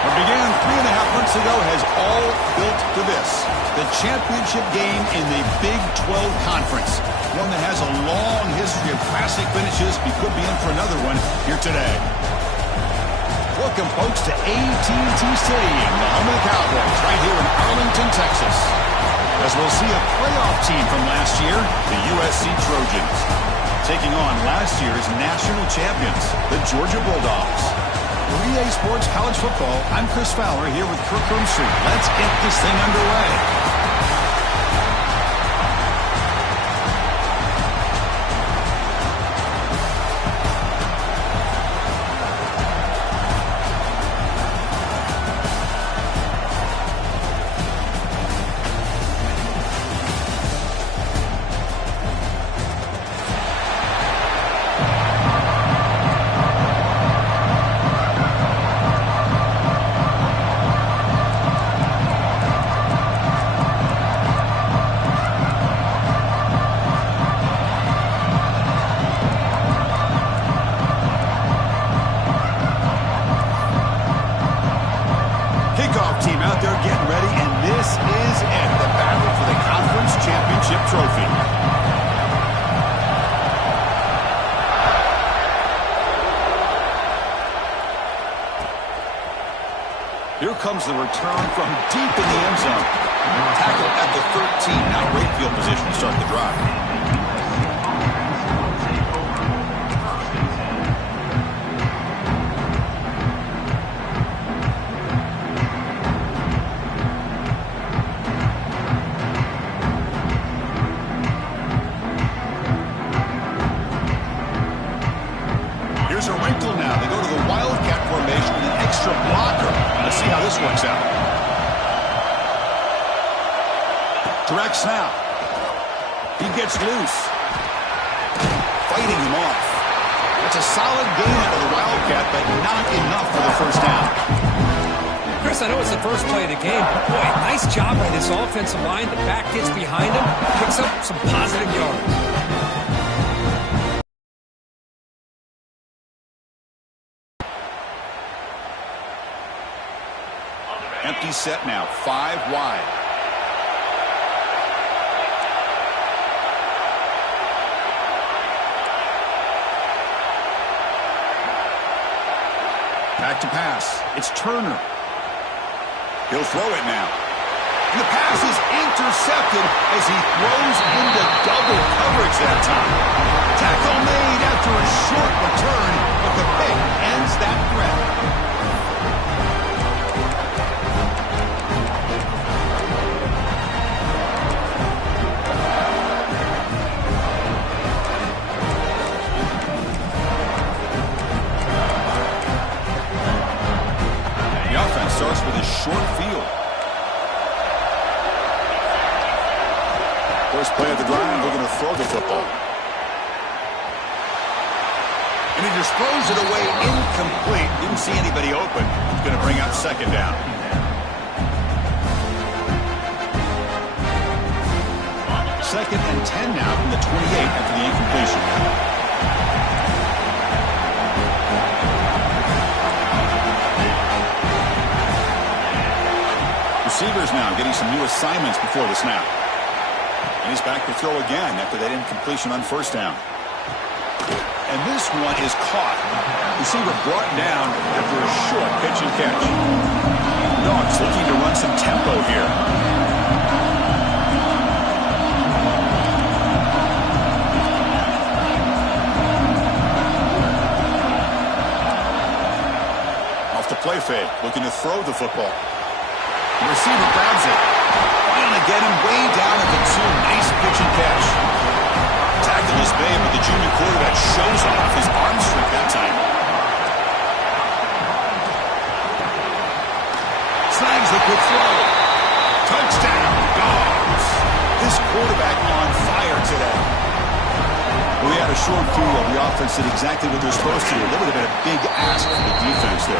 What began 3.5 months ago has all built to this. The championship game in the Big 12 Conference. One that has a long history of classic finishes. We could be in for another one here today. Welcome, folks, to AT&T Stadium, the home of the Cowboys, right here in Arlington, Texas. As we'll see a playoff team from last year, the USC Trojans, taking on last year's national champions, the Georgia Bulldogs. For EA Sports College Football, I'm Chris Fowler here with Kirk Herbstreit. Let's get this thing underway. Here comes the return from deep in the end zone. Tackle at the 13. Now great field position to start the drive. Here's a wrinkle now. They go to the Wildcat formation with an extra blocker. Let's see how this works out. Direct snap. He gets loose. Fighting him off. That's a solid gain out of the Wildcat, but not enough for the first down. Chris, I know it's the first play of the game, but boy, nice job by this offensive line. The back gets behind him, picks up some positive yards. Empty set now, 5 wide. Back to pass. It's Turner. He'll throw it now. And the pass is intercepted as he throws into double coverage that time. Tackle made after a short return, but the pick ends that threat. Starts with a short field. First play of the drive, they're going to throw the football. And he just throws it away incomplete. Didn't see anybody open. He's going to bring up second down. Second and 10 now from the 28 after the incompletion. Receivers now getting some new assignments before the snap. And he's back to throw again after that incompletion on first down. And this one is caught. Receiver brought down after a short pitch and catch. Dogs looking to run some tempo here. Off the play fake, looking to throw the football. The receiver grabs it. Trying to get him way down at the 2. Nice pitch and catch. Tackle is made, but the junior quarterback shows off his arm strength that time. Snags the quick throw. Touchdown, Dogs. This quarterback on fire today. We had a short view of the offense did exactly what they're supposed to do. That would have been a big ask for the defense there.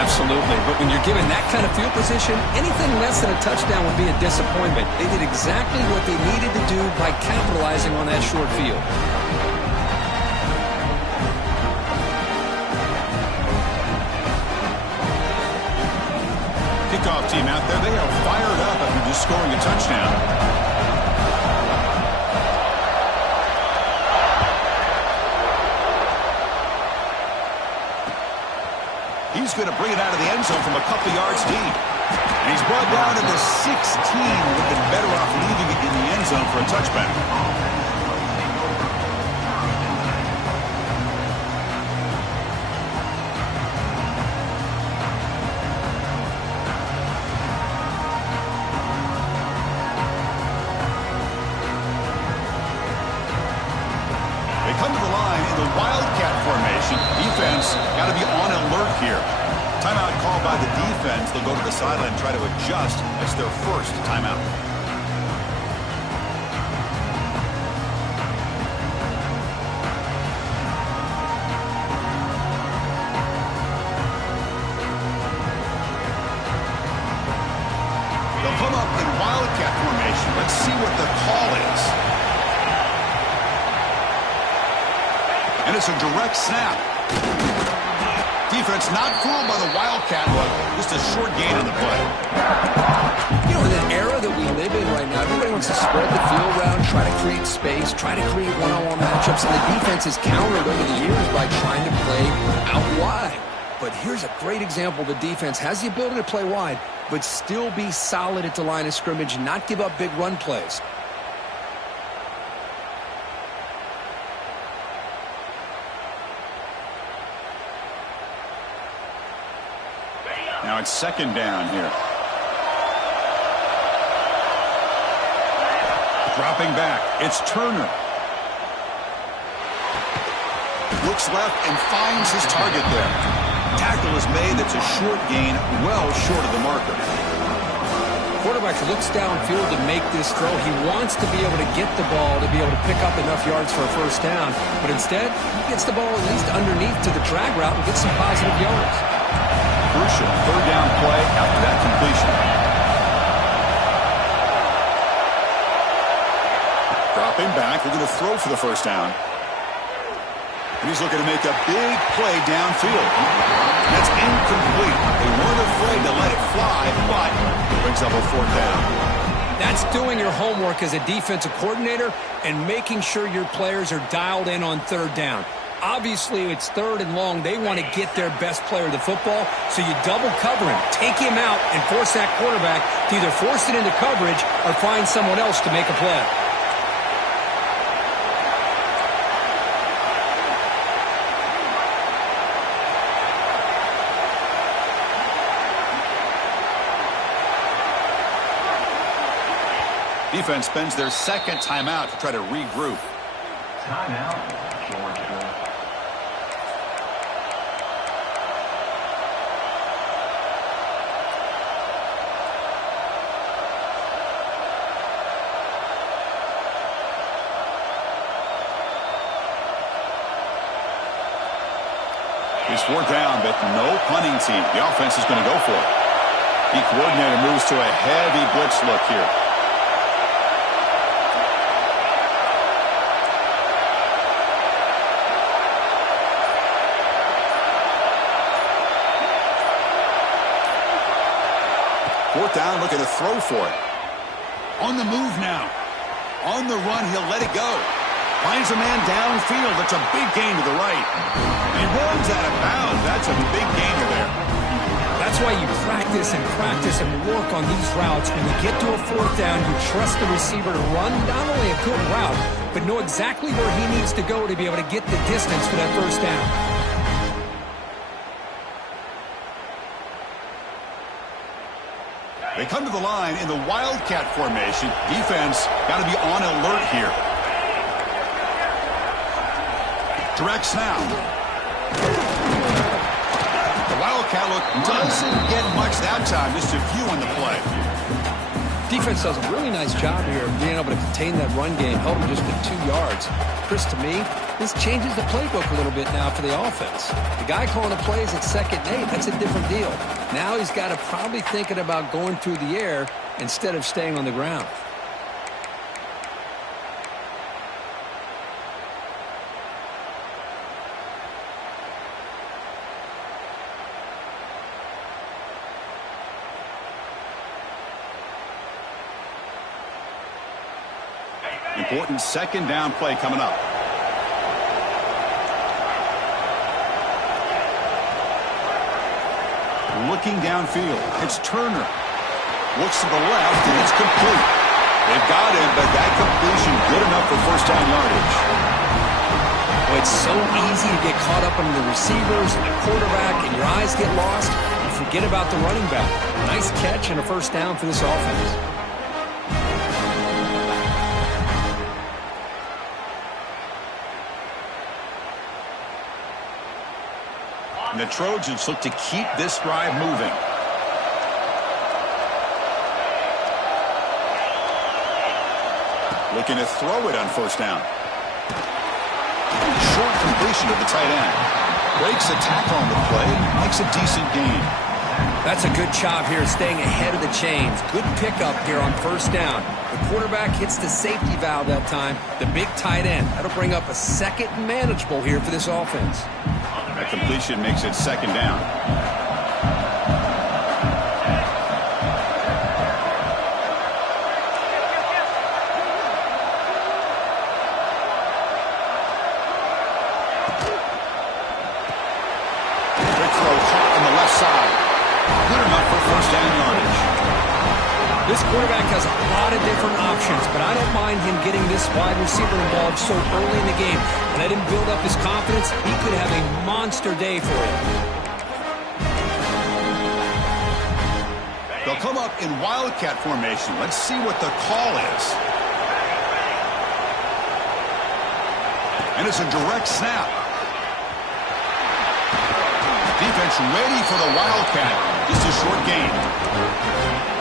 Absolutely. But when you're given that kind of field position, anything less than a touchdown would be a disappointment. They did exactly what they needed to do by capitalizing on that short field. Kickoff team out there, they are fired up after just scoring a touchdown. He's going to bring it out of the end zone from a couple yards deep. And he's brought down to the 16, looking better off leaving it in the end zone for a touchback. They come to the line in the Wildcat formation. Defense got to be on alert here. Timeout called by the defense. They'll go to the sideline and try to adjust. That's their first timeout. They'll come up in Wildcat formation. Let's see what the call is. And it's a direct snap. Defense not fooled by the Wildcat look. Just a short gain on the play. You know, in the era that we live in right now, everybody wants to spread the field around, try to create space, try to create one-on-one matchups, and the defense has countered over the years by trying to play out wide. But here's a great example. The defense has the ability to play wide, but still be solid at the line of scrimmage, not give up big run plays. Now it's second down here. Dropping back. It's Turner. Looks left and finds his target there. Tackle is made. It's a short gain, well short of the marker. Quarterback looks downfield to make this throw. He wants to be able to get the ball to be able to pick up enough yards for a first down. But instead, he gets the ball at least underneath to the drag route and gets some positive yards. Crucial third down play after that completion. Dropping back, they're going to throw for the first down. And he's looking to make a big play downfield. That's incomplete. They weren't afraid to let it fly, but it brings up a fourth down. That's doing your homework as a defensive coordinator and making sure your players are dialed in on third down. Obviously, it's third and long. They want to get their best player of the football, so you double cover him, take him out, and force that quarterback to either force it into coverage or find someone else to make a play. Defense spends their second timeout to try to regroup. Timeout, Georgia. It's fourth down, but no punting team. The offense is going to go for it. The coordinator moves to a heavy blitz look here. Fourth down, looking to throw for it. On the move now. On the run, he'll let it go. Finds a man downfield. That's a big gain to the right. He runs out of bounds. That's a big gainer there. That's why you practice and work on these routes. When you get to a fourth down, you trust the receiver to run not only a good route, but know exactly where he needs to go to be able to get the distance for that first down. They come to the line in the Wildcat formation. Defense got to be on alert here. Direct snap. The Wildcat look doesn't get much that time. Just a few on the play. Defense does a really nice job here of being able to contain that run game. Held him just with 2 yards. Chris, to me, this changes the playbook a little bit now for the offense. The guy calling the plays at 2nd and 8, that's a different deal. Now he's got to probably thinking about going through the air instead of staying on the ground. Important second down play coming up. Looking downfield, it's Turner. Looks to the left, and it's complete. They've got him, but that completion good enough for first down yardage. Well, it's so easy to get caught up under the receivers and the quarterback, and your eyes get lost. You forget about the running back. Nice catch and a first down for this offense. And the Trojans look to keep this drive moving. Looking to throw it on first down. Short completion to the tight end. Breaks a tackle on the play, makes a decent gain. That's a good job here staying ahead of the chains. Good pickup here on first down. The quarterback hits the safety valve that time. The big tight end. That'll bring up a second manageable here for this offense. That completion makes it second down. Quick throw caught on the left side. Good enough for first down yardage. This quarterback has a lot of different options, but I don't mind him getting this wide receiver involved so early in the game. Let him build up his confidence. He could have a monster day for you. They'll come up in wildcat formation. Let's see what the call is. And it's a direct snap. Defense ready for the wildcat. Just a short gain.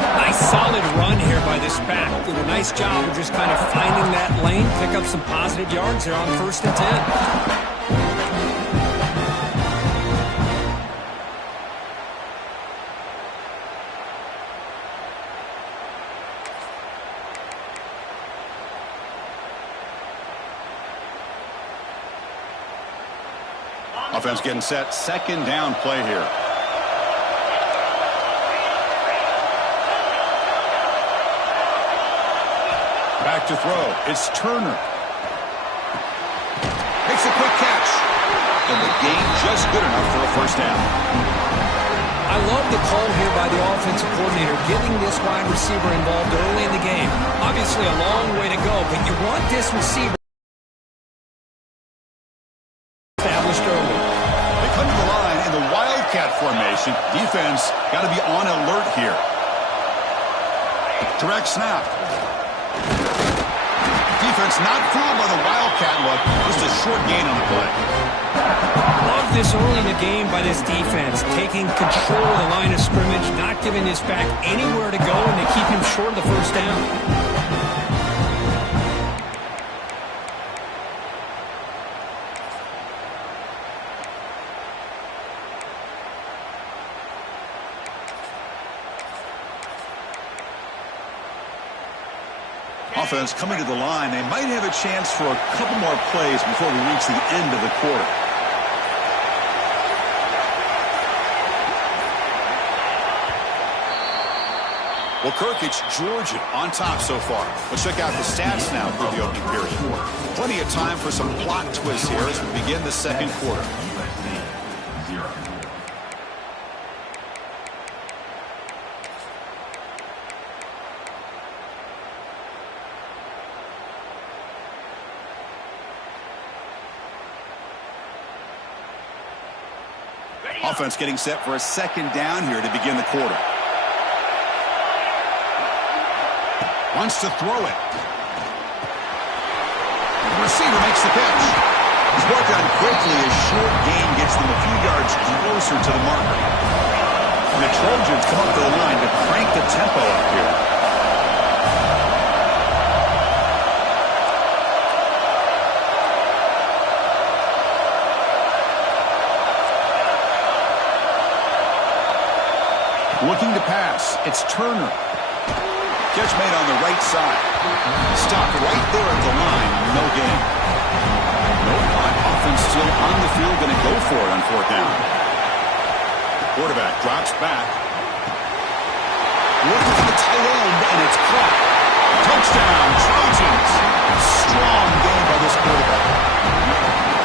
Nice solid run here by this back. Did a nice job of just kind of finding that lane, pick up some positive yards there on first and 10. Offense getting set. Second down play here. Back to throw. It's Turner. Makes a quick catch. And the gain just good enough for a first down. I love the call here by the offensive coordinator, getting this wide receiver involved early in the game. Obviously a long way to go, but you want this receiver established early. They come to the line in the wildcat formation. Defense got to be on alert here. Direct snap. Defense not fooled by the wildcat look. Just a short gain on the play. Love this early in the game by this defense, taking control of the line of scrimmage, not giving this back anywhere to go, and to keep him short of the first down. Offense coming to the line. They might have a chance for a couple more plays before we reach the end of the quarter. Well, Kirk, it's Georgia on top so far. Let's check out the stats now for the opening period. Plenty of time for some plot twists here as we begin the second quarter. USC 0. Offense getting set for a second down here to begin the quarter. Wants to throw it. The receiver makes the catch. He's brought down quickly. A short gain gets them a few yards closer to the marker. And the Trojans come up to the line to crank the tempo up here. Looking to pass. It's Turner. Catch made on the right side. Stopped right there at the line. No gain. No punt. Offense still on the field. Going to go for it on fourth down. Quarterback drops back. Looking for the tight end, and it's caught. Touchdown, Trojans. strong game by this quarterback.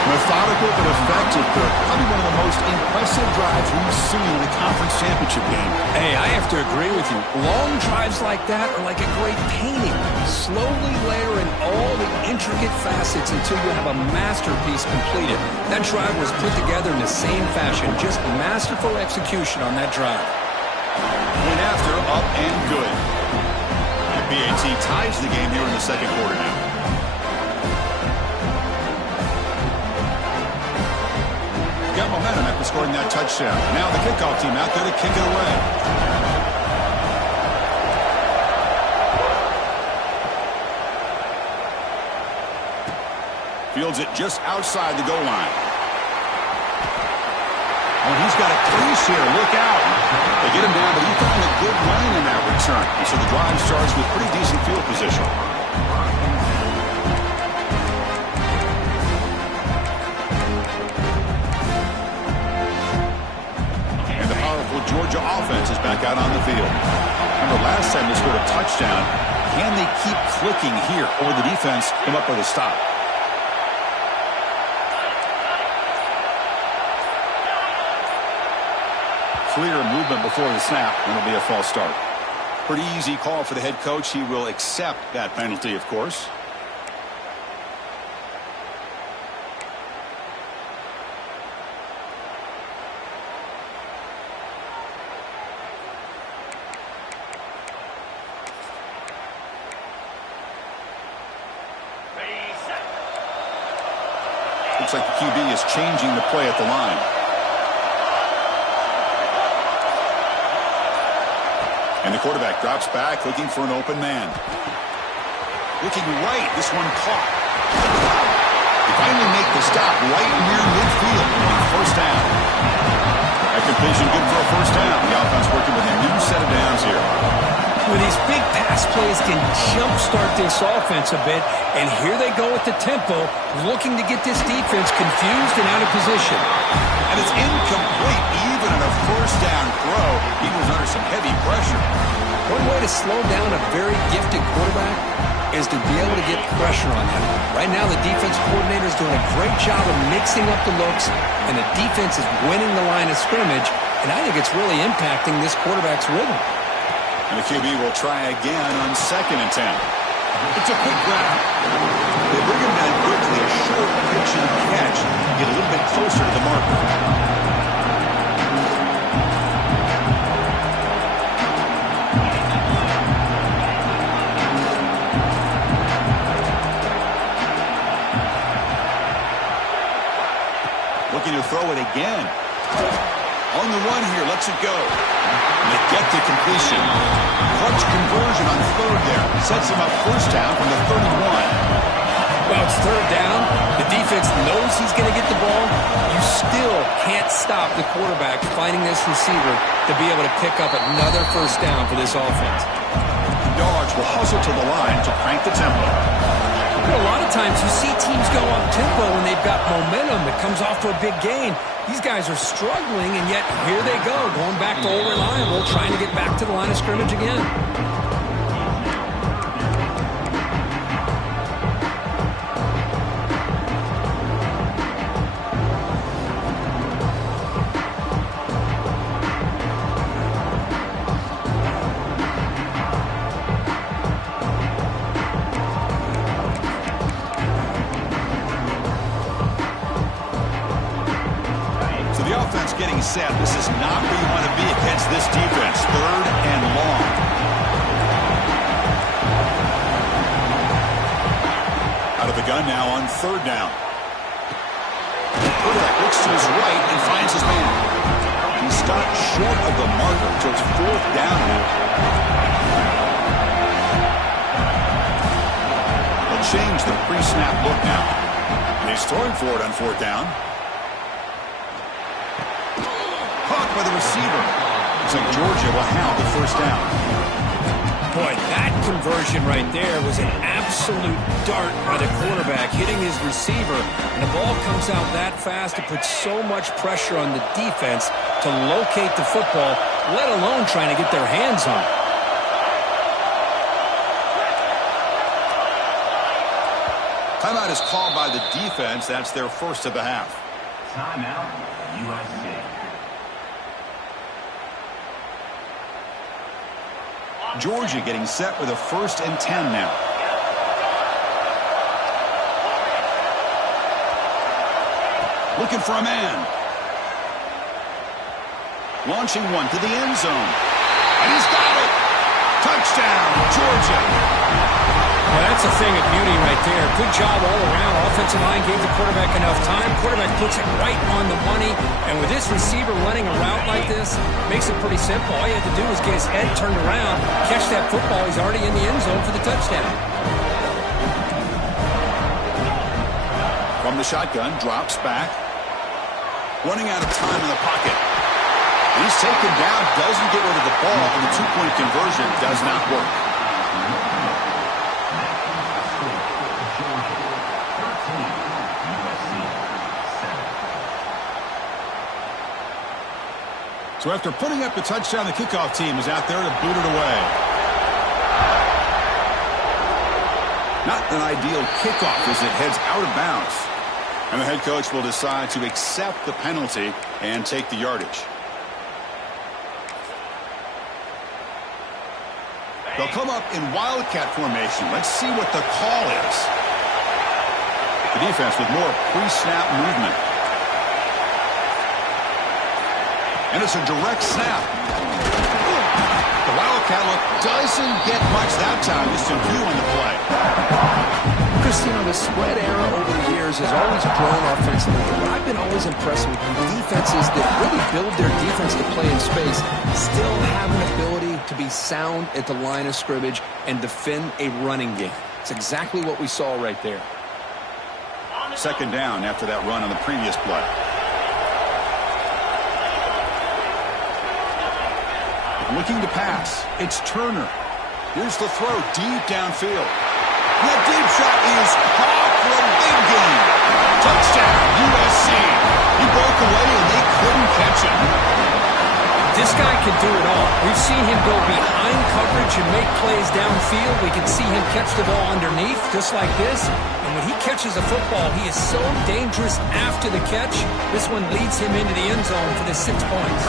Methodical but effective, Kirk. Probably one of the most impressive drives we've seen in a conference championship game. Hey, I have to agree with you. Long drives like that are like a great painting. Slowly layer in all the intricate facets until you have a masterpiece completed. That drive was put together in the same fashion. Just masterful execution on that drive. Point after, up and good. And BAT ties the game here in the second quarter now. Got momentum after scoring that touchdown. Now the kickoff team out there to kick it away. Fields it just outside the goal line. Oh, he's got a crease here. Look out. They get him down, but he found a good lane in that return. And so the drive starts with pretty decent field position. Georgia offense is back out on the field. Remember last time they scored a touchdown. Can they keep clicking here, or the defense come up with a stop? Clear movement before the snap, and it'll be a false start. Pretty easy call for the head coach. He will accept that penalty, of course. Looks like the QB is changing the play at the line. And the quarterback drops back, looking for an open man. Looking right, this one caught. They finally make the stop right near midfield on first down. That completion good for a first down. The offense working with a new set of downs here. Well, these big pass plays can jumpstart this offense a bit, and here they go with the tempo, looking to get this defense confused and out of position. And it's incomplete, even in a first down throw. He was under some heavy pressure. One way to slow down a very gifted quarterback is to be able to get pressure on him. Right now, the defense coordinator is doing a great job of mixing up the looks, and the defense is winning the line of scrimmage, and I think it's really impacting this quarterback's rhythm. And the QB will try again on 2nd and 10. It's a quick grab. They bring him down quickly, a short pitch and catch. Get a little bit closer to the marker. Looking to throw it again. On the run here, lets it go. And they get the completion. Clutch conversion on 3rd there. Sets him up first down from the 31. Well, it's 3rd down. The defense knows he's going to get the ball. You still can't stop the quarterback finding this receiver to be able to pick up another first down for this offense. Dogs will hustle to the line to crank the tempo. A lot of times you see teams go up-tempo when they've got momentum that comes off for a big gain. These guys are struggling, and yet here they go, going back to old reliable, trying to get back to the line of scrimmage again. Getting set. This is not where you want to be against this defense. 3rd and long. Out of the gun now on 3rd down. Quarterback looks to his right and finds his man. He stopped short of the marker, so it's 4th down now. They'll change the pre-snap look now. And he's throwing for it on 4th down. By the receiver. Looks like Georgia will have the first down. Boy, that conversion right there was an absolute dart by the quarterback, hitting his receiver, and the ball comes out that fast. It puts so much pressure on the defense to locate the football, let alone trying to get their hands on it. Timeout is called by the defense. That's their first of the half. Timeout, USC. Georgia getting set with a 1st and 10 now. Looking for a man. Launching one to the end zone. And he's got it. Touchdown, Georgia. Well, that's a thing of beauty right there. Good job all around. Offensive line gave the quarterback enough time. Quarterback puts it right on the money. And with this receiver running a route like this, makes it pretty simple. All you have to do is get his head turned around, catch that football. He's already in the end zone for the touchdown. From the shotgun, drops back. Running out of time in the pocket. He's taken down, doesn't get rid of the ball, and the two-point conversion does not work. So after putting up the touchdown, the kickoff team is out there to boot it away. Not an ideal kickoff as it heads out of bounds. And the head coach will decide to accept the penalty and take the yardage. They'll come up in wildcat formation. Let's see what the call is. The defense with more pre-snap movement. And it's a direct snap. The wildcat look doesn't get much that time. Just a few on the play. Christine, the spread era over the years has always grown offensively, but I've been always impressed with defenses that really build their defense to play in space, still have an ability to be sound at the line of scrimmage and defend a running game. It's exactly what we saw right there. 2nd down after that run on the previous play. Looking to pass. It's Turner. Here's the throw deep downfield. That deep shot is caught for a big gain. Touchdown, USC. He broke away and they couldn't catch him. This guy can do it all. We've seen him go behind coverage and make plays downfield. We can see him catch the ball underneath just like this. And when he catches a football, he is so dangerous after the catch. This one leads him into the end zone for the 6 points.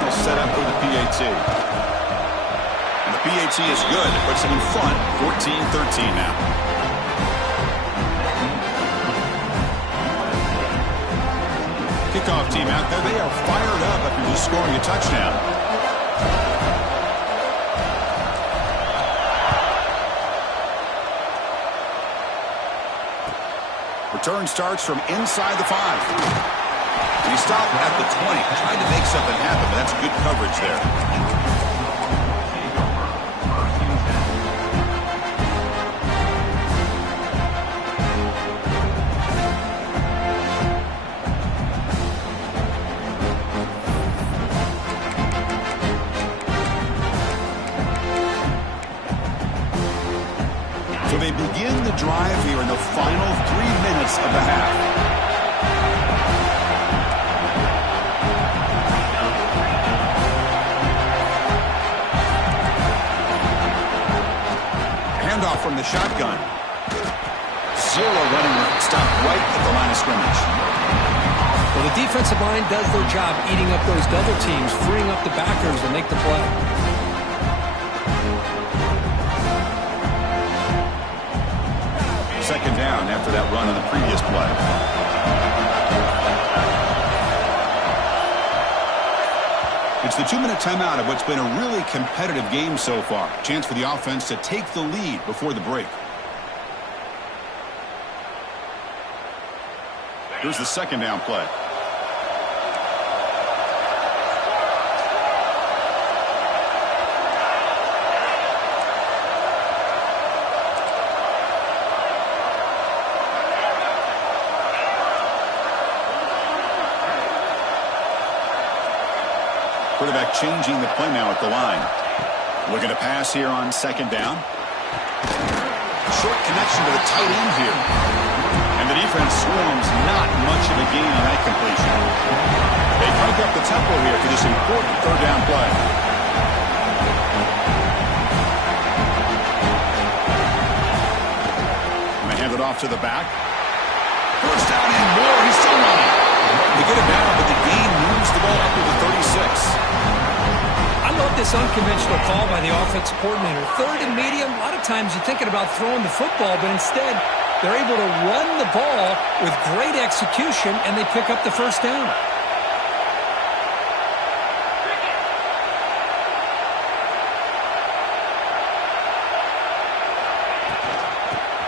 They'll set up for the PAT. And the PAT is good. It puts him in front, 14-13 now. Kickoff team out there. They are fired up after just scoring a touchdown. Return starts from inside the 5. And he stopped at the 20. Trying to make something happen, but that's good coverage there. So they begin the drive here in the final 3 minutes of the half. Handoff from the shotgun. Zero running room. Stop right at the line of scrimmage. Well, the defensive line does their job eating up those double teams, freeing up the backers to make the play. 2nd down after that run on the previous play. It's the 2-minute timeout of what's been a really competitive game so far. Chance for the offense to take the lead before the break. Here's the 2nd down play. Quarterback changing the play now at the line. Looking to pass here on 2nd down. Short connection to the tight end here. And the defense swarms, not much of a gain on that completion. They crank up the tempo here for this important 3rd down play. And they hand it off off to the back. First down and more. He's still running. They get it down, but the gain moves the ball up to the 36. I love this unconventional call by the offensive coordinator. Third and medium, a lot of times you're thinking about throwing the football, but instead they're able to run the ball with great execution, and they pick up the first down.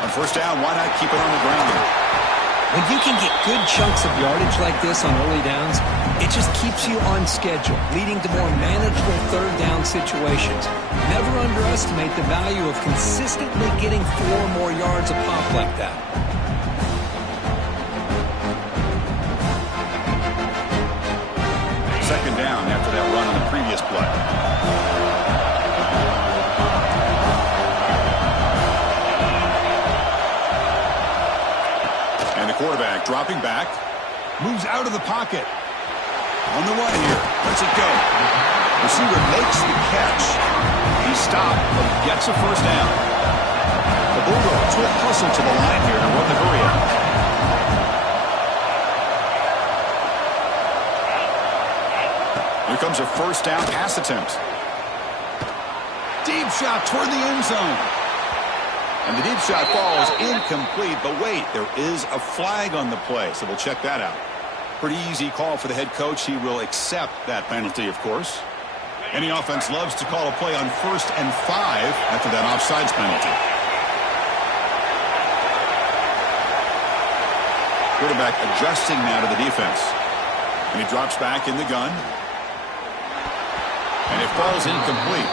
On first down, why not keep it on the ground? When you can get good chunks of yardage like this on early downs, it just keeps you on schedule, leading to more manageable third down situations. Never underestimate the value of consistently getting 4 or more yards a pop like that. Second down after that run on the previous play. Quarterback dropping back, moves out of the pocket. On the run here, lets it go. Receiver makes the catch. He stopped, but gets a first down. The Bulldogs will hustle to the line here to run the hurry out. Here comes a first down pass attempt. Deep shot toward the end zone. And the deep shot falls incomplete, but wait, there is a flag on the play, so we'll check that out. Pretty easy call for the head coach. He will accept that penalty, of course. Any offense loves to call a play on 1st and 5 after that offsides penalty. Quarterback adjusting now to the defense. And he drops back in the gun. And it falls incomplete.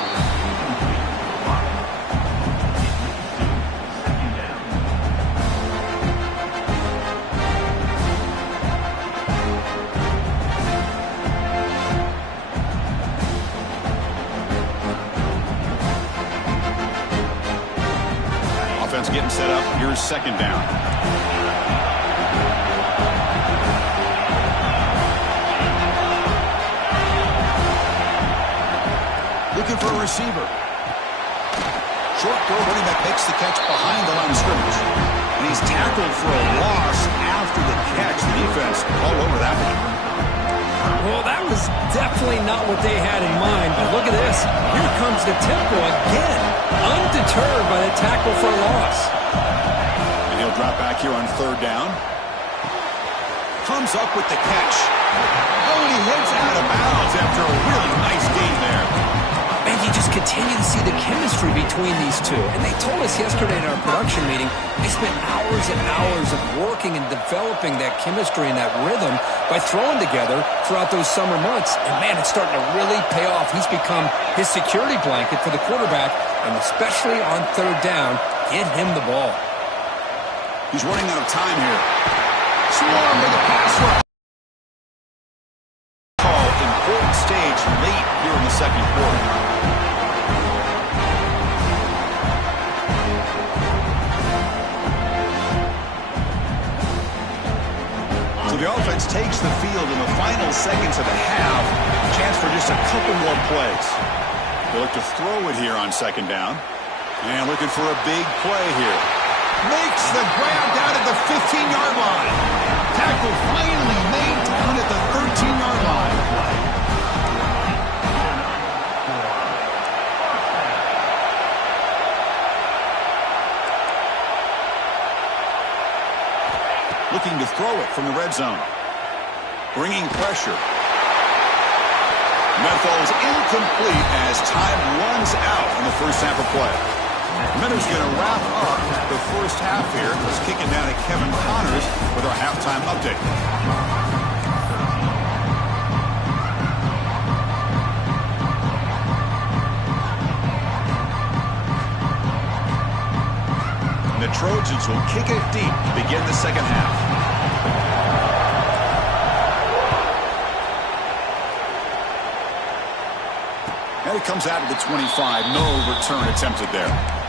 Getting set up. Here's second down. Looking for a receiver. Short throw, running back makes the catch behind the line of scrimmage. And he's tackled for a loss after the catch. The defense all over that one. Well, that was definitely not what they had in mind, but look at this. Here comes the tempo again, undeterred by the tackle for a loss. And he'll drop back here on third down. Comes up with the catch. Oh, and he heads out of bounds after a really nice gain there. And you just continue to see the chemistry between these two. And they told us yesterday in our production meeting, they spent hours and hours of working and developing that chemistry and that rhythm by throwing together throughout those summer months. And, man, it's starting to really pay off. He's become his security blanket for the quarterback, and especially on third down, get him the ball. He's running out of time here. Swarm with a pass rush. Call important stage late here in the second quarter. So the offense takes the field in the final seconds of the half. Chance for just a couple more plays. They look to throw it here on second down. And looking for a big play here. Makes the grab down at the 15-yard line. Tackle finally made down at the 13-yard line. Looking to throw it from the red zone. Bringing pressure. And that falls incomplete as time runs out in the first half of play. Minter's going to wrap up the first half here. Let's kick it down to Kevin Connors with our halftime update. And the Trojans will kick it deep to begin the second half. And it comes out of the 25. No return attempted there.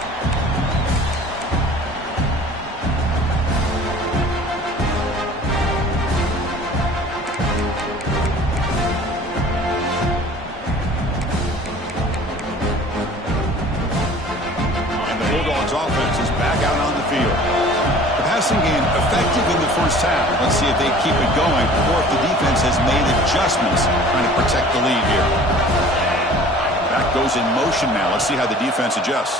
Offense is back out on the field. The passing game effective in the first half. Let's see if they keep it going or if the defense has made adjustments trying to protect the lead here. Back goes in motion now. Let's see how the defense adjusts.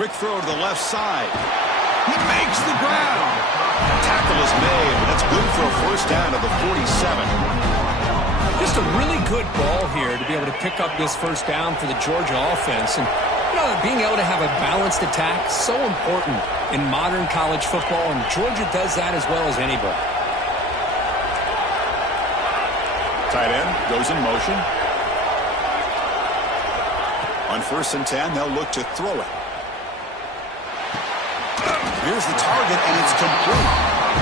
Quick throw to the left side. He makes the ground. Tackle is made, but that's good for a first down of the 47. Just a really good ball here to be able to pick up this first down for the Georgia offense. And, you know, being able to have a balanced attack, so important in modern college football, and Georgia does that as well as anybody. Tight end goes in motion. On 1st and 10, they'll look to throw it. Here's the target, and it's complete.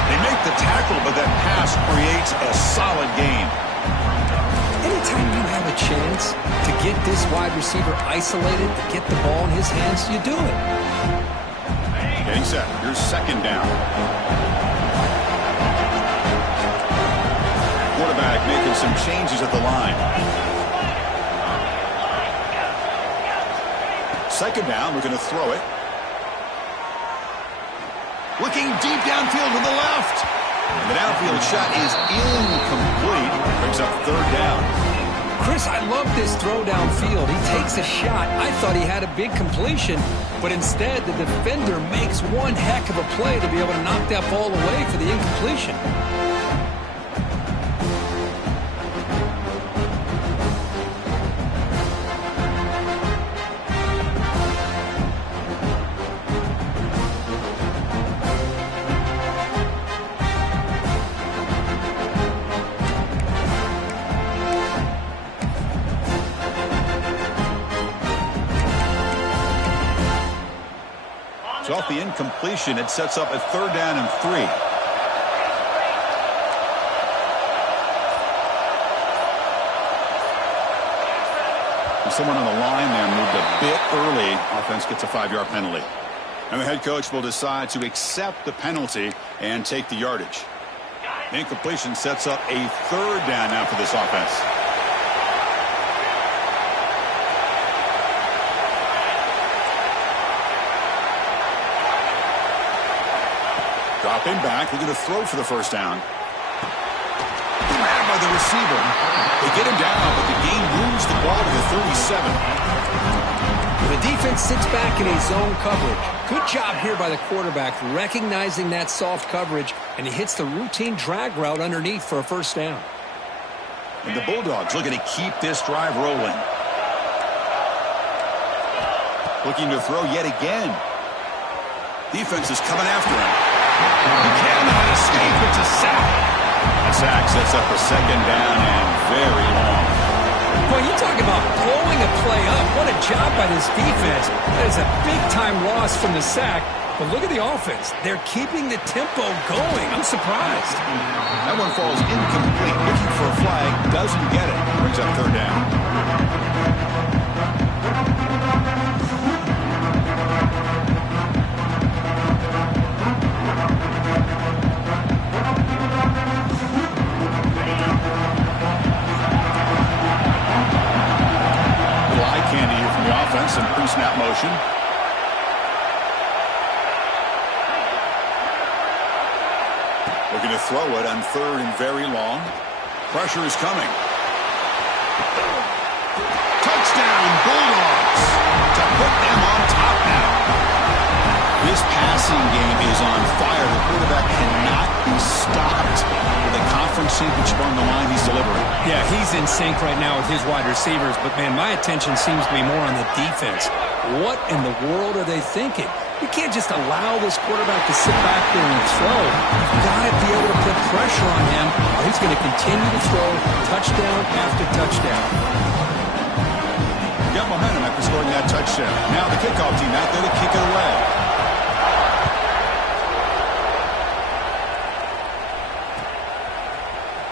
They make the tackle, but that pass creates a solid gain. Anytime you have a chance to get this wide receiver isolated, to get the ball in his hands, you do it. Getting set. Here's 2nd down. Quarterback making some changes at the line. 2nd down, we're going to throw it. Looking deep downfield to the left. And the downfield shot is incomplete. Brings up 3rd down. Chris, I love this throw downfield. He takes a shot. I thought he had a big completion, but instead the defender makes one heck of a play to be able to knock that ball away for the incompletion. So off the incompletion, it sets up a 3rd down and 3. And someone on the line there moved a bit early. Offense gets a 5-yard penalty. And the head coach will decide to accept the penalty and take the yardage. The incompletion sets up a 3rd down now for this offense. Dropping back, they're going to throw for the first down. Grabbed by the receiver. They get him down, but the game moves the ball to the 37. The defense sits back in a zone coverage. Good job here by the quarterback, recognizing that soft coverage, and he hits the routine drag route underneath for a first down. And the Bulldogs looking to keep this drive rolling. Looking to throw yet again. Defense is coming after him. He cannot escape. It's a sack. A sack sets up a 2nd down and very long. Boy, you talk about blowing a play up. What a job by this defense. That is a big-time loss from the sack. But look at the offense. They're keeping the tempo going. I'm surprised. That one falls incomplete. Looking for a flag. Doesn't get it. Brings up 3rd down. And pre-snap motion. Looking to throw it on 3rd and very long. Pressure is coming. Touchdown, Bulldogs, to put them on top now. This passing game is on fire. The quarterback cannot be stopped. With a conference championship on the line, he's delivering. Yeah, he's in sync right now with his wide receivers, but, man, my attention seems to be more on the defense. What in the world are they thinking? You can't just allow this quarterback to sit back there and throw. You've got to be able to put pressure on him, or he's going to continue to throw touchdown after touchdown. Got momentum after scoring that touchdown. Now the kickoff team out there to kick it away.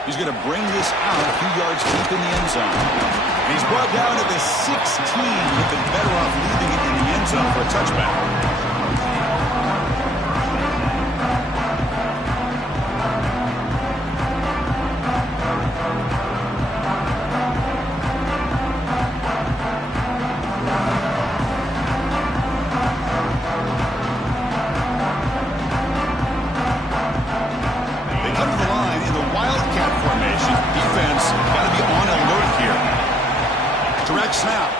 He's going to bring this out a few yards deep in the end zone. And he's brought down at the 16. He'd been better off leaving it in the end zone for a touchback. snap.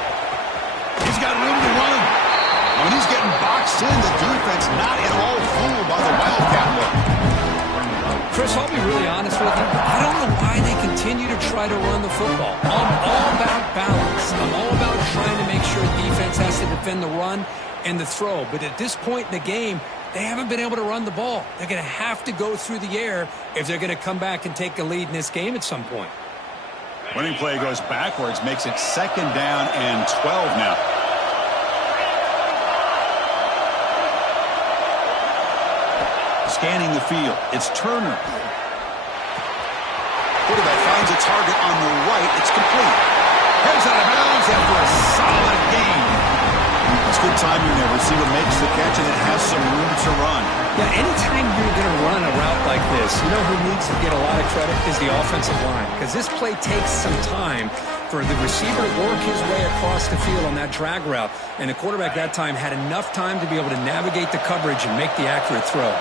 He's got room to run. When he's getting boxed in, the defense not at all fooled by the Wildcat look. Chris, I'll be really honest with you. I don't know why they continue to try to run the football. I'm all about balance. I'm all about trying to make sure defense has to defend the run and the throw. But at this point in the game, they haven't been able to run the ball. They're going to have to go through the air if they're going to come back and take a lead in this game at some point. Running play goes backwards, makes it 2nd down and 12 now. Scanning the field, it's Turner. Quarterback finds a target on the right. It's complete. Heads out of bounds after a solid gain. That's good timing there. Receiver makes the catch and it has some room to run. Yeah, anytime you're going to run a route like this, you know who needs to get a lot of credit is the offensive line. Because this play takes some time for the receiver to work his way across the field on that drag route. And the quarterback that time had enough time to be able to navigate the coverage and make the accurate throw.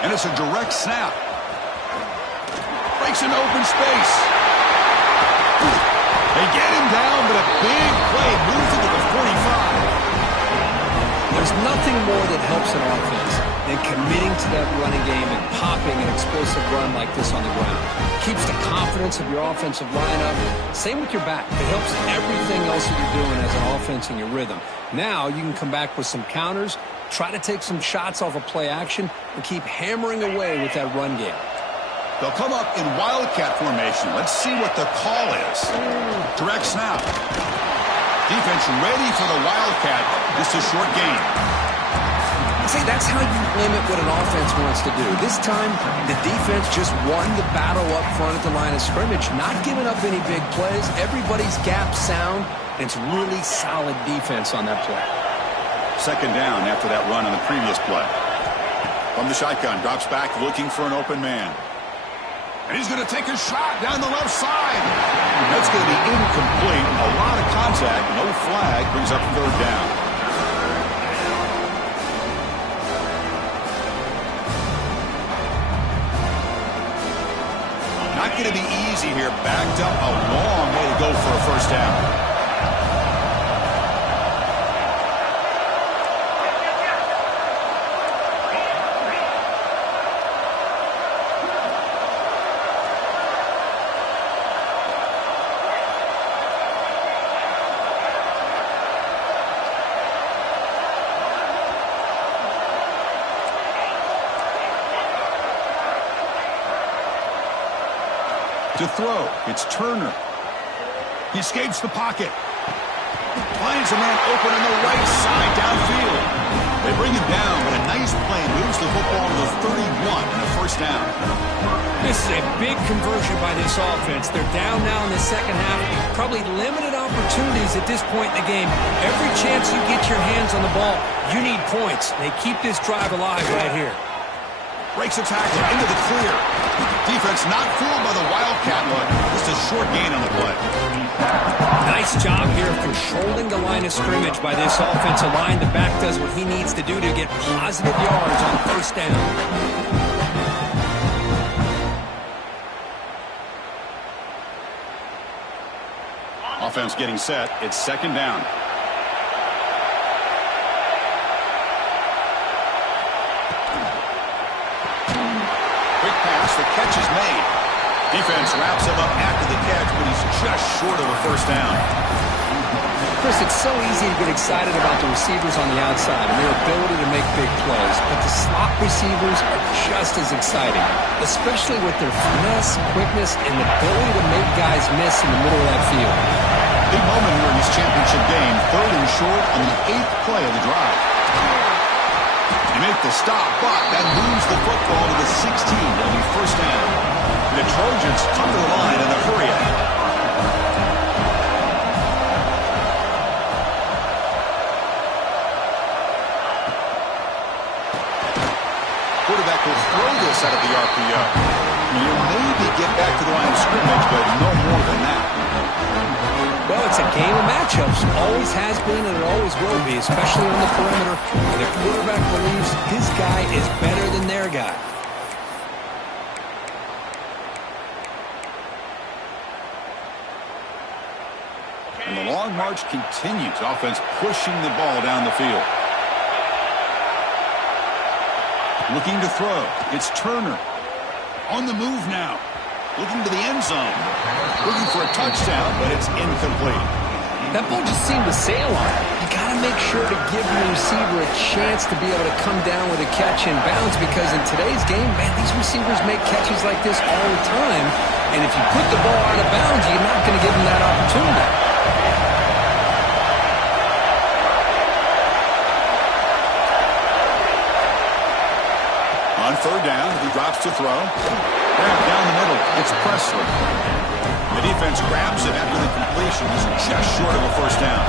And it's a direct snap. Breaks an open space. They get him down, but a big play moves into the 45. There's nothing more that helps an offense than committing to that running game and popping an explosive run like this on the ground. Keeps the confidence of your offensive lineup. Same with your back. It helps everything else that you're doing as an offense in your rhythm. Now you can come back with some counters, try to take some shots off of play action, and keep hammering away with that run game. They'll come up in Wildcat formation. Let's see what the call is. Direct snap. Defense ready for the Wildcat. Just a short gain. I'd say that's how you limit what an offense wants to do. This time, the defense just won the battle up front at the line of scrimmage, not giving up any big plays. Everybody's gap sound, and it's really solid defense on that play. 2nd down after that run on the previous play. From the shotgun, drops back looking for an open man. And he's going to take a shot down the left side. That's going to be incomplete. A lot of contact, no flag, brings up 3rd down. Not going to be easy here. Backed up a long way to go for a 1st down. To throw, it's Turner. He escapes the pocket. Finds a man open on the right side downfield. They bring him down, but a nice play moves the football to the 31 and a 1st down. This is a big conversion by this offense. They're down now in the 2nd half. Probably limited opportunities at this point in the game. Every chance you get your hands on the ball, you need points. They keep this drive alive right here. Breaks a tackle into the clear. Defense not fooled by the Wildcat look. Just a short gain on the play. Nice job here of controlling the line of scrimmage by this offensive line. The back does what he needs to do to get positive yards on 1st down. Offense getting set. It's 2nd down. The catch is made. Defense wraps him up after the catch, but he's just short of a 1st down. Chris, it's so easy to get excited about the receivers on the outside and their ability to make big plays, but the slot receivers are just as exciting, especially with their finesse, quickness, and the ability to make guys miss in the middle of that field. Big moment here in this championship game. 3rd and short on the 8th play of the drive. They make the stop, but that moves the football to the 16. That'll be 1st down. The Trojans come to the line in the hurry up. Quarterback will throw this out of the RPO. You maybe get back to the line of scrimmage, but no more than that. Well, it's a game of matchups. Always has been and it always will be, especially on the perimeter. And the quarterback believes his guy is better than their guy. And the long march continues. Offense pushing the ball down the field. Looking to throw. It's Turner. On the move now. Looking to the end zone. Looking for a touchdown, but it's incomplete. That ball just seemed to sail on it. You got to make sure to give your receiver a chance to be able to come down with a catch in bounds, because in today's game, man, these receivers make catches like this all the time. And if you put the ball out of bounds, you're not going to give them that opportunity. On third down, he drops to throw. Grab down the middle. It's Presley. The defense grabs it after the completion. He's just short of a first down.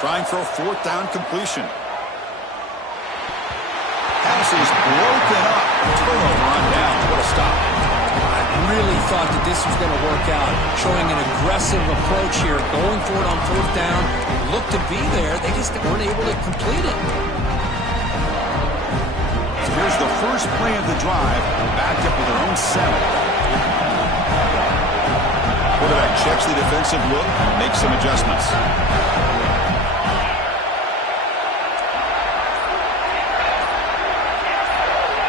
Trying for a fourth down completion. Pass is broken up. Turnover on down. What a stop. I really thought that this was going to work out. Showing an aggressive approach here. Going for it on fourth down. Looked to be there. They just weren't able to complete it. So here's the first play of the drive. Backed up with their own center. Quarterback checks the defensive look. Makes some adjustments.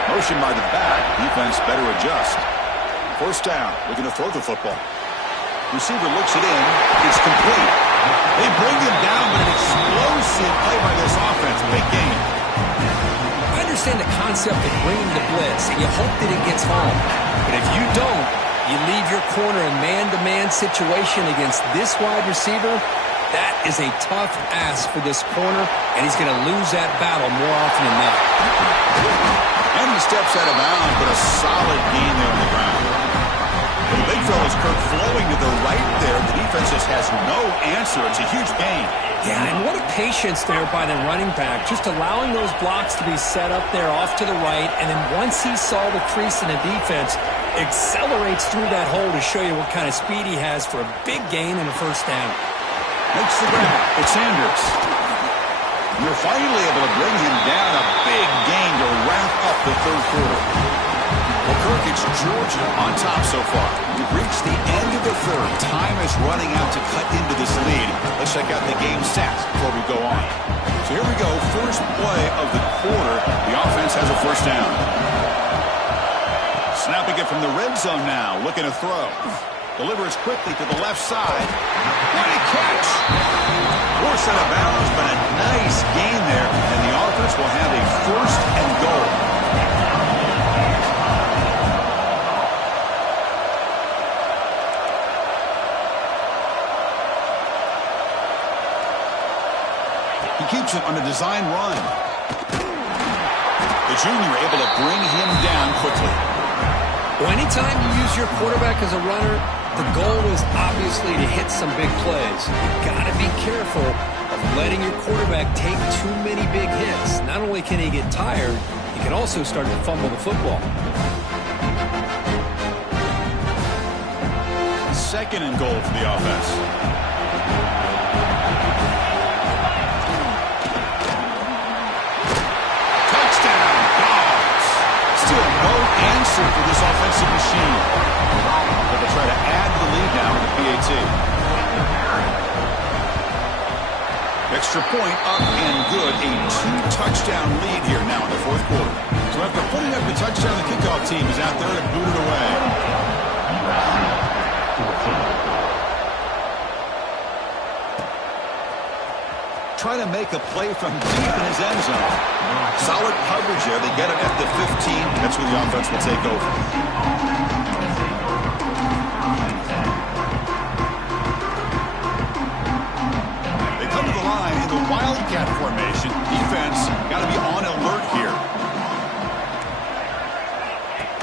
Motion by the back. Defense better adjust. First down. Looking to throw the football. Receiver looks it in. It's complete. They bring him down, but an explosive play by this offense. Big game. I understand the concept of bringing the blitz, and you hope that it gets home. But if you don't, you leave your corner in man-to-man situation against this wide receiver. That is a tough ask for this corner, and he's going to lose that battle more often than not. And he steps out of bounds, but a solid gain there on the ground. The big fella's Kirk flowing to the right there. The defense just has no answer. It's a huge gain. Yeah, and what a patience there by the running back. Just allowing those blocks to be set up there off to the right, and then once he saw the crease in the defense, accelerates through that hole to show you what kind of speed he has for a big gain and a first down. Makes the grab. It's Sanders. You're finally able to bring him down. A big gain to wrap up the third quarter. Well, Kirk, it's Georgia on top so far. We've reached the end of the third. Time is running out to cut into this lead. Let's check out the game stats before we go on. So here we go. First play of the quarter. The offense has a first down. Snapping it from the red zone now. Looking to throw. Delivers quickly to the left side. What a catch! Forced out of bounds, but a nice gain there. And the offense will have a first and goal. He keeps it on a design run. The junior able to bring him down quickly. Well, anytime you use your quarterback as a runner, the goal is obviously to hit some big plays. You've got to be careful of letting your quarterback take too many big hits. Not only can he get tired, he can also start to fumble the football. Second and goal for the offense. Touchdown, Dogs. Still no answer for this offensive machine. But they'll try to add to the lead now with the PAT. Extra point up and good. A two-touchdown lead here now in the fourth quarter. So after putting up the touchdown, the kickoff team is out there to boot it away. Trying to make a play from deep in his end zone. Solid coverage there. They get it at the 15. That's where the offense will take over. They come to the line in the Wildcat formation. Defense got to be on alert here.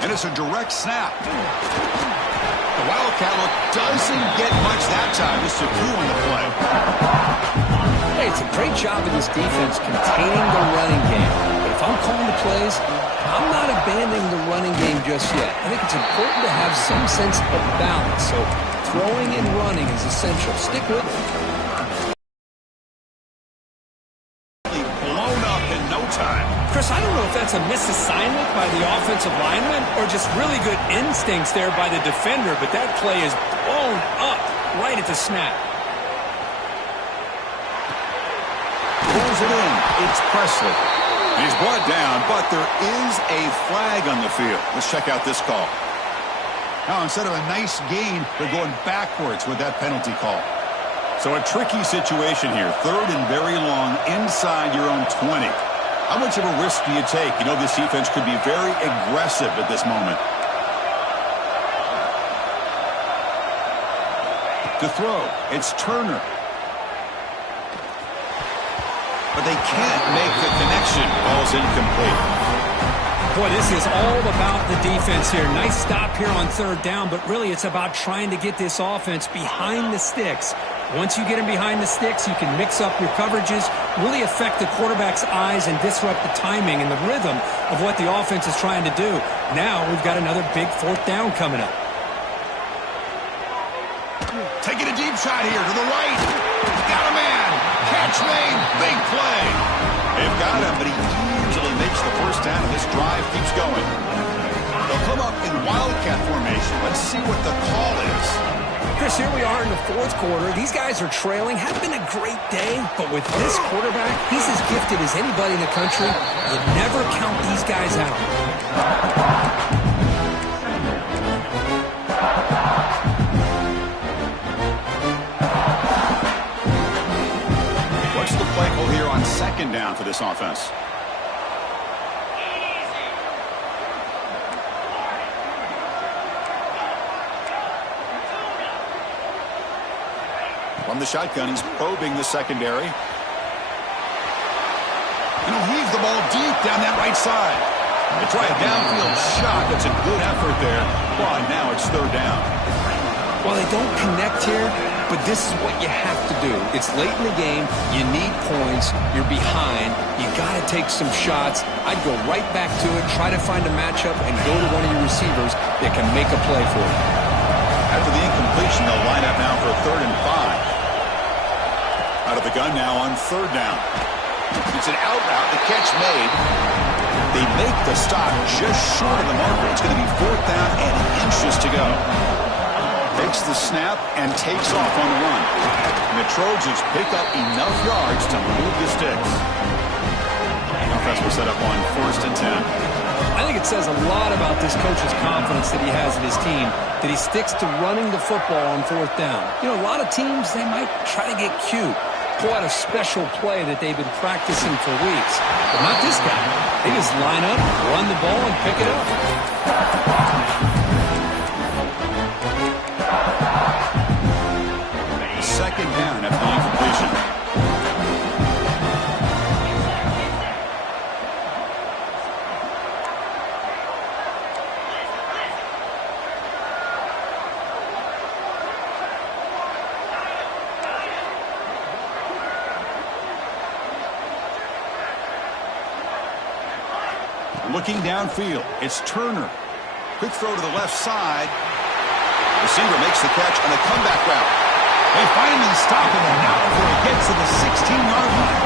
And it's a direct snap. The Wildcat look doesn't get much that time. Just a coup on the play. Hey, it's a great job of this defense containing the running game. But if I'm calling the plays, I'm not abandoning the running game just yet. I think it's important to have some sense of balance. So throwing and running is essential. Stick with it. Blown up in no time. Chris, I don't know if that's a misassignment by the offensive lineman or just really good instincts there by the defender, but that play is blown up right at the snap. Pulls it in. It's Presley. He's brought down, but there is a flag on the field. Let's check out this call. Now, instead of a nice gain, they're going backwards with that penalty call. So a tricky situation here. 3rd and very long inside your own 20. How much of a risk do you take? You know, this defense could be very aggressive at this moment. To throw, it's Turner. But they can't make the connection. Ball's incomplete. Boy, this is all about the defense here. Nice stop here on 3rd down, but really it's about trying to get this offense behind the sticks. Once you get them behind the sticks, you can mix up your coverages, really affect the quarterback's eyes and disrupt the timing and the rhythm of what the offense is trying to do. Now we've got another big 4th down coming up. Taking a deep shot here to the right. Got a man. Catch made. Big play. They've got him, but he easily makes the 1st down, and this drive keeps going. They'll come up in Wildcat formation. Let's see what the call is. Chris, here we are in the 4th quarter. These guys are trailing. Had been a great day, but with this quarterback, he's as gifted as anybody in the country. You never count these guys out. What's the play call here on 2nd down for this offense? From the shotgun, he's probing the secondary. And he'll heave the ball deep down that right side. They try a downfield shot. That's a good effort there. But now it's 3rd down. Well, they don't connect here, but this is what you have to do. It's late in the game. You need points. You're behind. You got to take some shots. I'd go right back to it, try to find a matchup, and go to one of your receivers that can make a play for you. After the incompletion, they'll line up now for a 3rd and 5. Out of the gun now on 3rd down. It's an out route. The catch made. They make the stop just short of the marker. It's going to be 4th down and inches to go. Takes the snap and takes off on the run. And the Trojans pick up enough yards to move the sticks. Offense will set up on 1st and 10. I think it says a lot about this coach's confidence that he has in his team, that he sticks to running the football on 4th down. You know, a lot of teams, they might try to get cute, pull out a special play that they've been practicing for weeks. But not this guy. They just line up, run the ball, and pick it up. 2nd down after the incompletion. Looking downfield, it's Turner. Quick throw to the left side. Receiver makes the catch on a comeback route. They finally stop him, and now before he gets to the 16-yard line.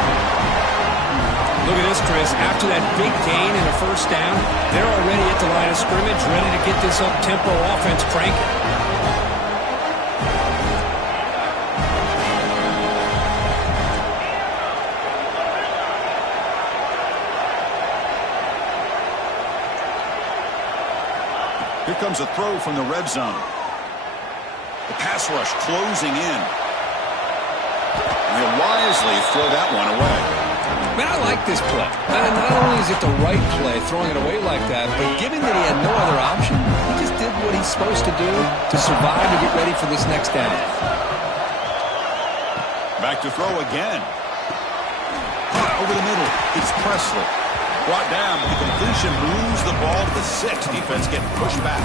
Look at this, Chris. After that big gain and a 1st down, they're already at the line of scrimmage, ready to get this up-tempo offense cranking. Here comes a throw from the red zone. The pass rush closing in. And they wisely throw that one away. Man, I like this play. And not only is it the right play, throwing it away like that, but given that he had no other option, he just did what he's supposed to do to survive and get ready for this next down. Back to throw again. Over the middle, it's Presley. Brought down, but the completion moves the ball to the 6. Defense getting pushed back.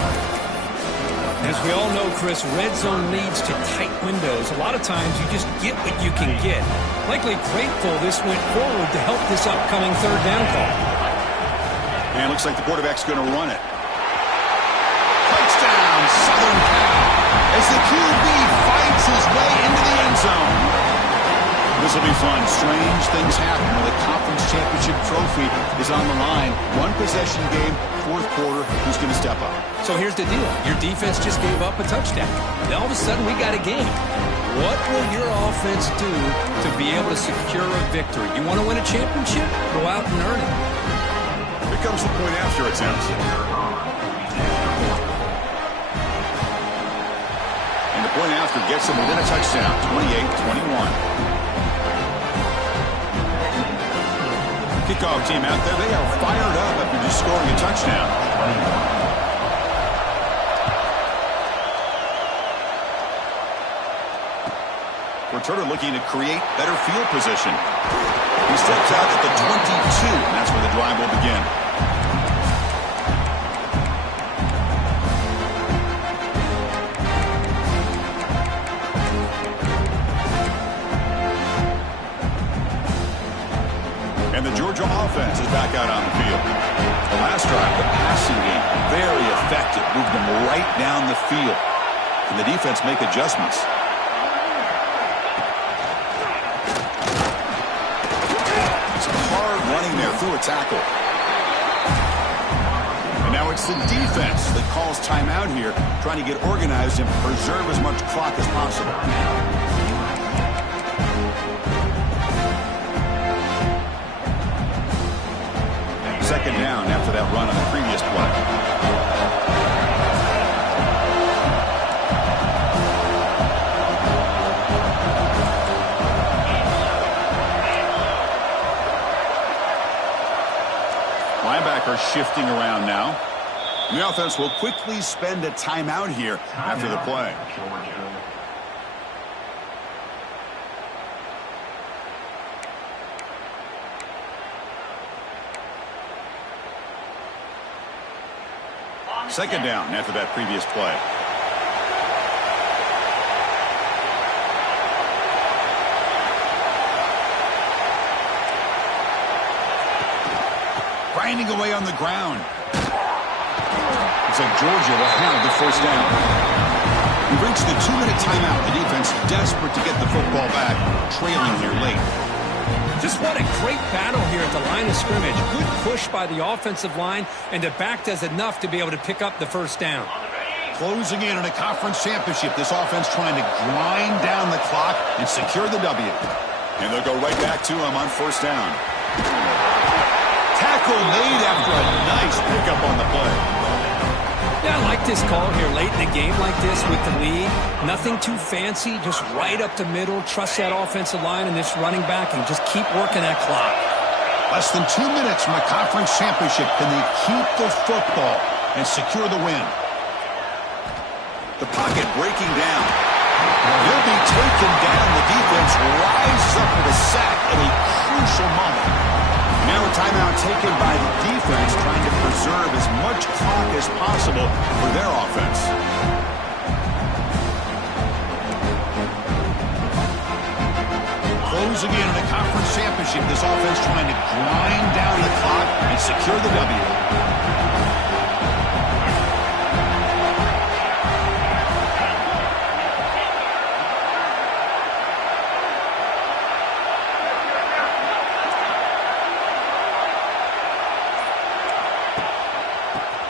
As we all know, Chris, red zone leads to tight windows. A lot of times you just get what you can get. Likely grateful this went forward to help this upcoming 3rd down call. And looks like the quarterback's going to run it. Touchdown, Southern Cal, as the QB fights his way into the end zone. This will be fun. Strange things happen when the conference championship trophy is on the line. One possession game, fourth quarter. Who's going to step up? So here's the deal. Your defense just gave up a touchdown. Now all of a sudden we got a game. What will your offense do to be able to secure a victory? You want to win a championship? Go out and earn it. Here comes the point after attempt. And the point after gets him within a touchdown, 28-21. Kickoff team out there, they are fired up after just scoring a touchdown. Returner looking to create better field position. He steps out at the 22, and that's where the drive will begin. And the Georgia offense is back out on the field. The last drive, the passing game, very effective. Moved them right down the field. Can the defense make adjustments? Some hard running there through a tackle. And now it's the defense that calls timeout here, trying to get organized and preserve as much clock as possible. Second down after that run on the previous play. Linebacker shifting around now. The offense will quickly spend a timeout here after the play. Second down after that previous play. Grinding away on the ground. It's like Georgia will have the first down. We've reached the 2-minute timeout. The defense desperate to get the football back, trailing here late. Just what a great battle here at the line of scrimmage. Good push by the offensive line, and the back does enough to be able to pick up the first down. Closing in on a conference championship, this offense trying to grind down the clock and secure the W. And they'll go right back to him on first down. Tackle made after a nice pickup on the play. Yeah, I like this call here late in the game like this with the lead. Nothing too fancy, just right up the middle. Trust that offensive line and this running back and just keep working that clock. Less than 2 minutes from a conference championship. Can they keep the football and secure the win? The pocket breaking down. He'll be taken down. The defense rises up with a sack at a crucial moment. Now a timeout taken by the defense, trying to preserve as much clock as possible for their offense. Closing in on a conference championship, this offense trying to grind down the clock and secure the W.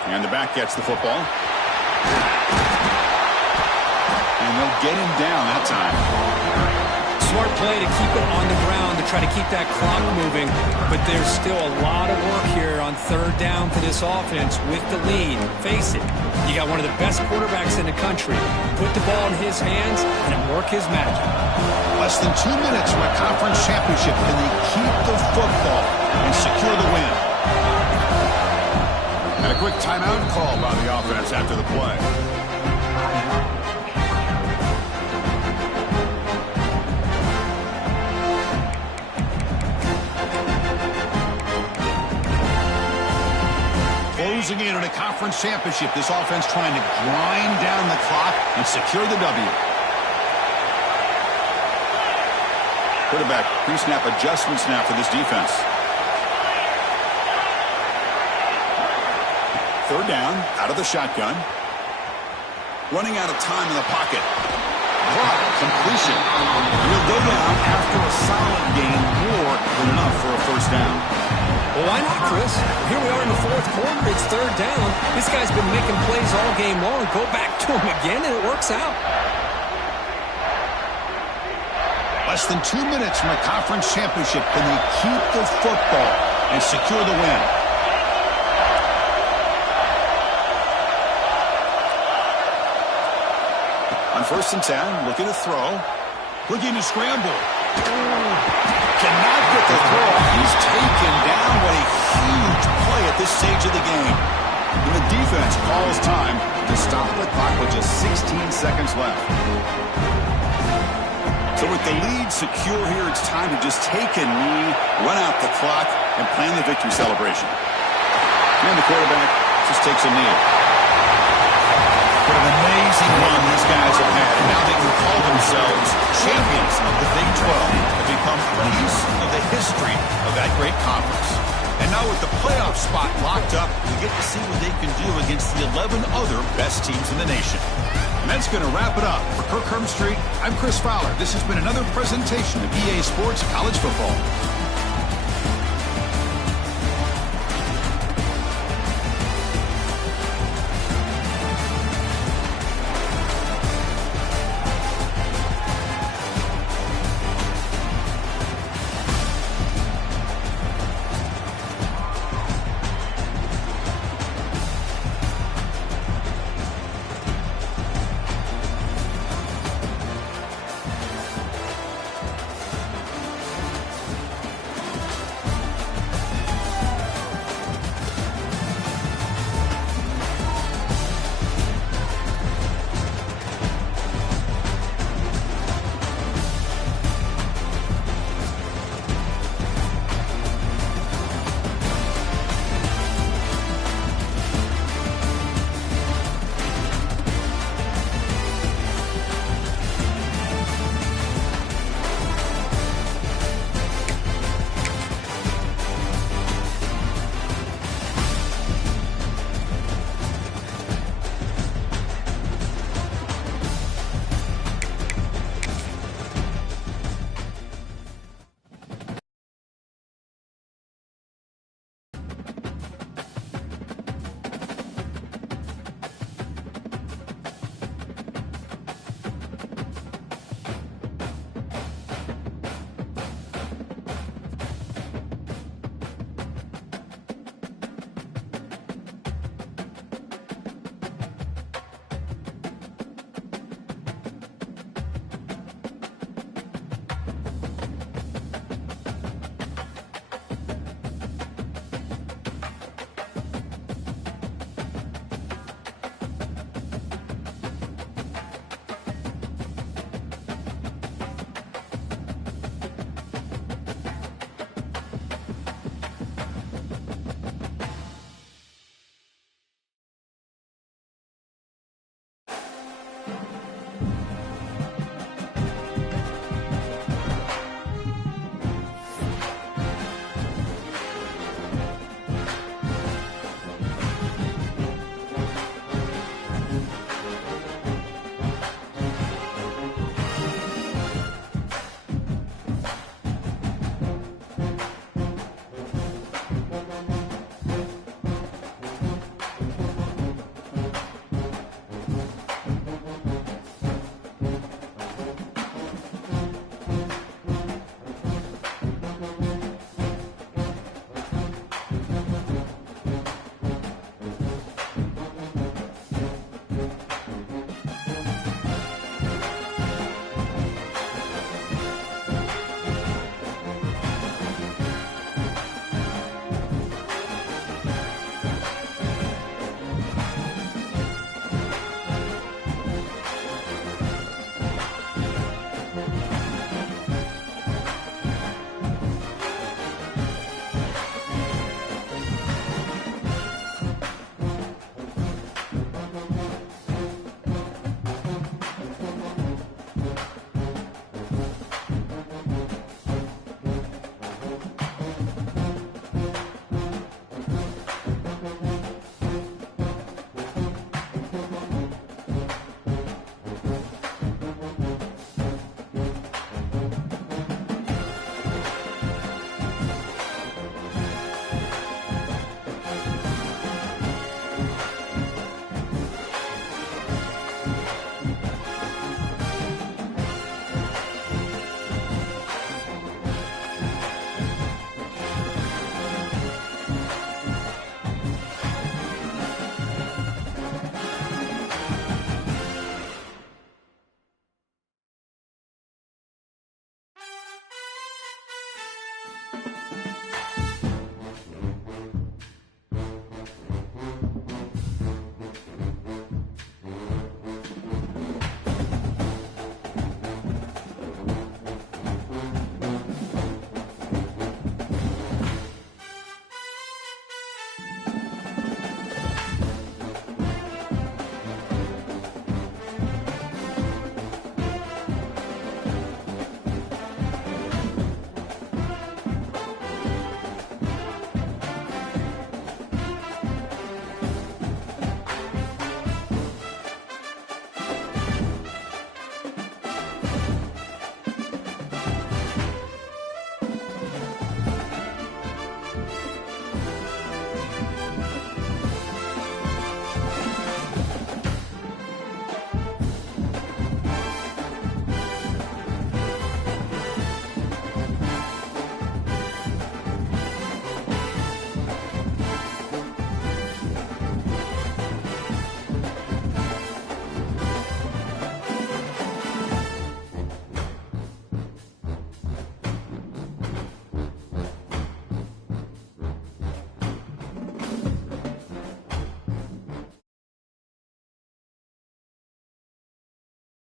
And the back gets the football. And they'll get him down that time. Smart play to keep it on the ground to try to keep that clock moving. But there's still a lot of work here on third down for this offense with the lead. Face it, you got one of the best quarterbacks in the country. Put the ball in his hands and work his magic. Less than 2 minutes from a conference championship. Can they keep the football and secure the win? And a quick timeout call by the offense after the play. Closing in on a conference championship, this offense trying to grind down the clock and secure the W. Quarterback pre-snap adjustments now for this defense. third down, out of the shotgun. Running out of time in the pocket. Completion. He'll go down after a solid gain, more than enough for a first down. Well, why not, Chris? Here we are in the fourth quarter. It's third down. This guy's been making plays all game long. Go back to him again, and it works out. Less than 2 minutes from a conference championship. Can they keep the football and secure the win? On 1st and 10, looking to throw. Looking to scramble. Cannot get the throw. He's taken down. What a huge play at this stage of the game. And the defense calls time to stop the clock with just 16 seconds left. So with the lead secure here, it's time to just take a knee, run out the clock, and plan the victory celebration. And the quarterback just takes a knee. What an amazing run these guys have had. And now they can call themselves champions of the Big 12 and become a piece of the history of that great conference. And now with the playoff spot locked up, we get to see what they can do against the 11 other best teams in the nation. And that's going to wrap it up. For Kirk Herbstreit, I'm Chris Fowler. This has been another presentation of EA Sports College Football.